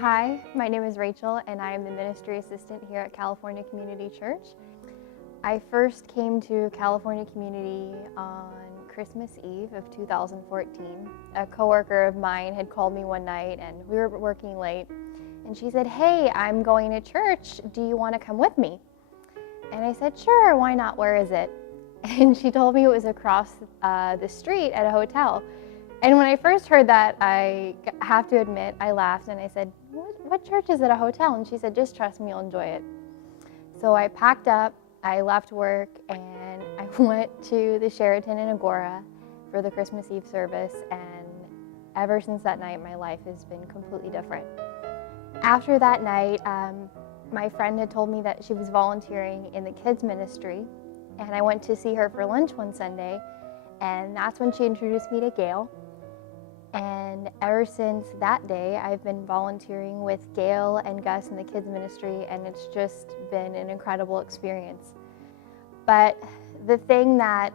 Hi, my name is Rachel and I am the ministry assistant here at California Community Church. I first came to California Community on Christmas Eve of 2014. A coworker of mine had called me one night and we were working late and she said, "Hey, I'm going to church. Do you want to come with me?" And I said, "Sure, why not? Where is it?" And she told me it was across the street at a hotel. And when I first heard that, I have to admit, I laughed and I said, what church is at a hotel? And she said, "Just trust me, you'll enjoy it." So I packed up, I left work, and I went to the Sheraton in Agoura for the Christmas Eve service. And ever since that night, my life has been completely different. After that night, my friend had told me that she was volunteering in the kids ministry, and I went to see her for lunch one Sunday, and that's when she introduced me to Gail. And ever since that day, I've been volunteering with Gail and Gus in the kids ministry, and it's just been an incredible experience. But the thing that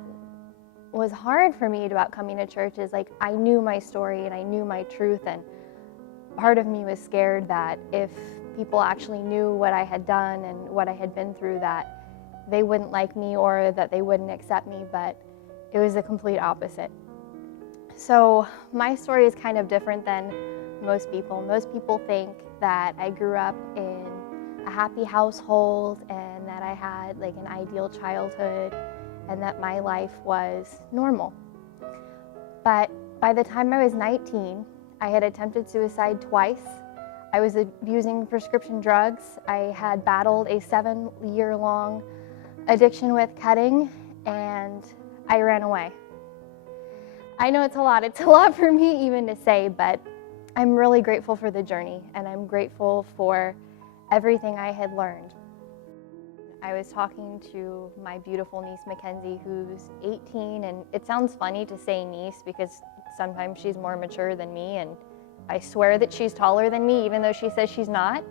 was hard for me about coming to church is, like, I knew my story and I knew my truth, and part of me was scared that if people actually knew what I had done and what I had been through, that they wouldn't like me or that they wouldn't accept me, but it was the complete opposite. So my story is kind of different than most people. Most people think that I grew up in a happy household and that I had like an ideal childhood and that my life was normal. But by the time I was 19, I had attempted suicide twice. I was abusing prescription drugs. I had battled a 7-year-long addiction with cutting, and I ran away. I know it's a lot for me even to say, but I'm really grateful for the journey, and I'm grateful for everything I had learned. I was talking to my beautiful niece Mackenzie, who's 18, and it sounds funny to say niece because sometimes she's more mature than me, and I swear that she's taller than me even though she says she's not.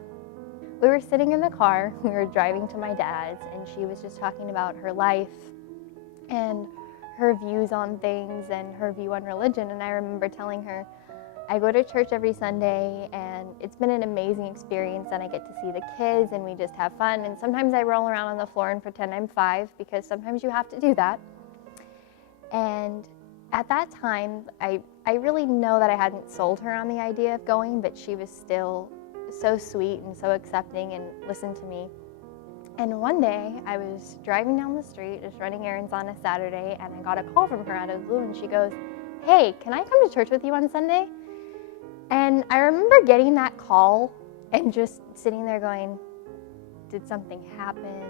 We were sitting in the car, we were driving to my dad's, and she was just talking about her life and her views on things and her view on religion. And I remember telling her, I go to church every Sunday and it's been an amazing experience, and I get to see the kids and we just have fun, and sometimes I roll around on the floor and pretend I'm 5 because sometimes you have to do that. And at that time, I really know that I hadn't sold her on the idea of going, but she was still so sweet and so accepting and listened to me. And one day I was driving down the street, just running errands on a Saturday, and I got a call from her out of the blue, and she goes, "Hey, can I come to church with you on Sunday?" And I remember getting that call and just sitting there going, did something happen?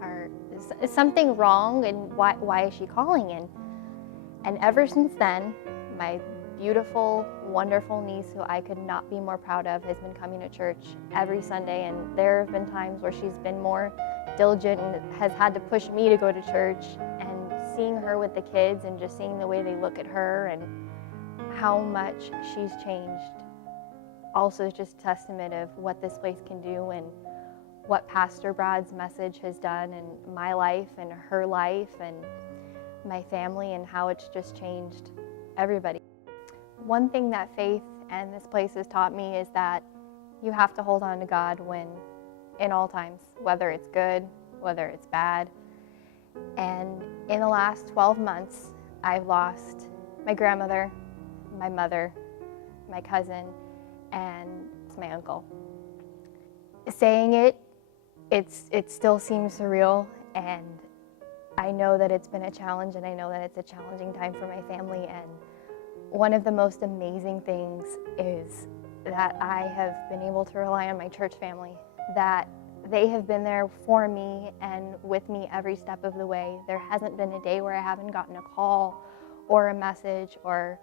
Or is something wrong? And why is she calling? And ever since then, my beautiful, wonderful niece, who I could not be more proud of, has been coming to church every Sunday. And there have been times where she's been more diligent and has had to push me to go to church. And seeing her with the kids and just seeing the way they look at her and how much she's changed also is just a testament of what this place can do and what Pastor Brad's message has done in my life and her life and my family, and how it's just changed everybody. One thing that faith and this place has taught me is that you have to hold on to God in all times, whether it's good, whether it's bad. And in the last 12 months, I've lost my grandmother, my mother, my cousin, and my uncle. Saying it still seems surreal, and I know that it's been a challenge, and I know that it's a challenging time for my family. And one of the most amazing things is that I have been able to rely on my church family, that they have been there for me and with me every step of the way. There hasn't been a day where I haven't gotten a call or a message, or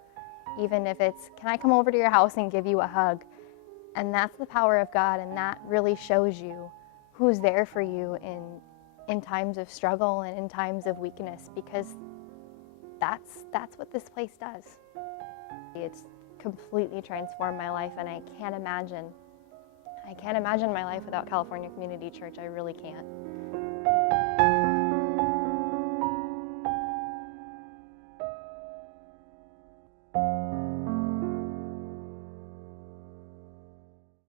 even if it's, "Can I come over to your house and give you a hug?" And that's the power of God, and that really shows you who's there for you in times of struggle and in times of weakness, because that's what this place does. It's completely transformed my life, and I can't imagine my life without California Community Church. I really can't.